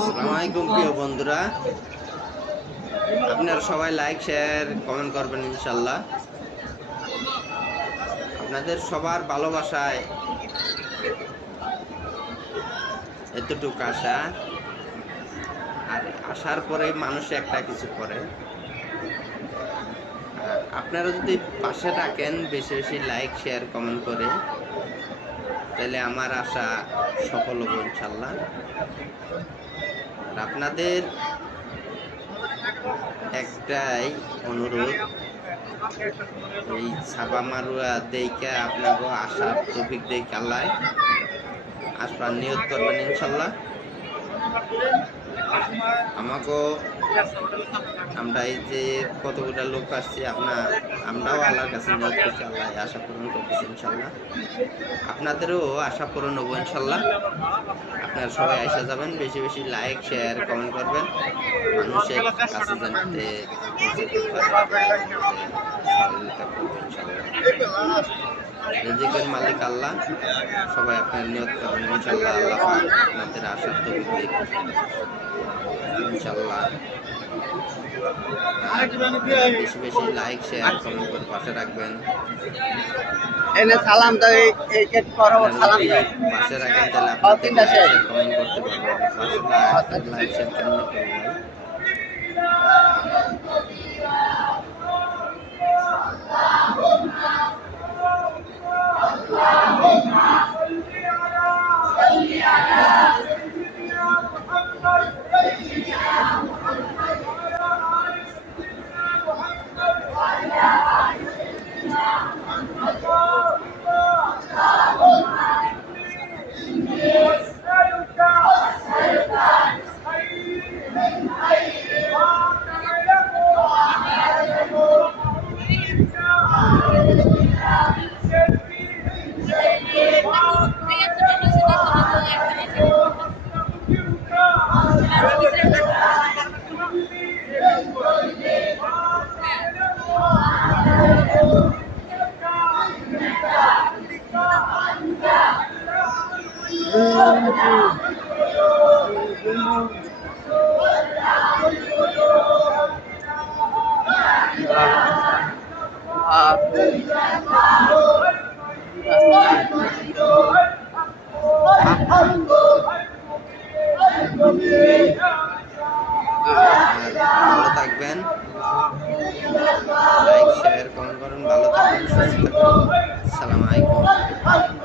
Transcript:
আসসালামু আলাইকুম প্রিয় বন্ধুরা, আপনারা সবাই লাইক শেয়ার কমেন্ট করবেন ইনশাল্লাহ। আপনাদের সবার ভালোবাসায় এতটুকু আশা, আর আসার পরে মানুষ একটা কিছু করে। আপনারা যদি পাশে রাখেন বেশি বেশি লাইক শেয়ার কমেন্ট করে, তাহলে আমার আশা সফল হবে ইনশাল্লাহ। আপনাদের একটাই অনুরোধ, এই ছাবা মারুয়া দেইকা আপনাকে আসার তৌফিক দেই আল্লাহ, আসবার নিয়ত করবেন ইনশাল্লাহ। আমাকেও আমরা এই যে কতগুলো লোক আসছি, আমরাও আল্লাহর কাছে নিয়ত করছি, আল্লাহ আশা পূরণ করতেছি ইনশাল্লাহ। আপনাদেরও আশা পূরণ হবো ইনশাল্লাহ। আপনারা সবাই আসা যাবেন, বেশি বেশি লাইক শেয়ার কমেন্ট করবেন, মানুষের কাছে জানতে রিজিকের মালিক আল্লাহ। সবাই আপনার নিয়ত করবেন ইনশাল্লাহ, আল্লাহ আপনাদের আশার তৌফিক দিক ইনশাল্লাহ। বেশি বেশি লাইক শেয়ার কমেন্ট করে পাশে রাখবেন। এনে সালাম দাও, এই কেট করো সালাম দাও পাশে রাখেন, তাহলে আপনাদের লাইক শেয়ার কমেন্ট করতে পারবেন। পাশে লাইক শেয়ার কেমনে করবেন? ভালো থাকবেন, লাইক শেয়ার কমেন্ট করুন, ভালো থাকবেন, সুস্থ থাকবেন। আসসালামু আলাইকুম।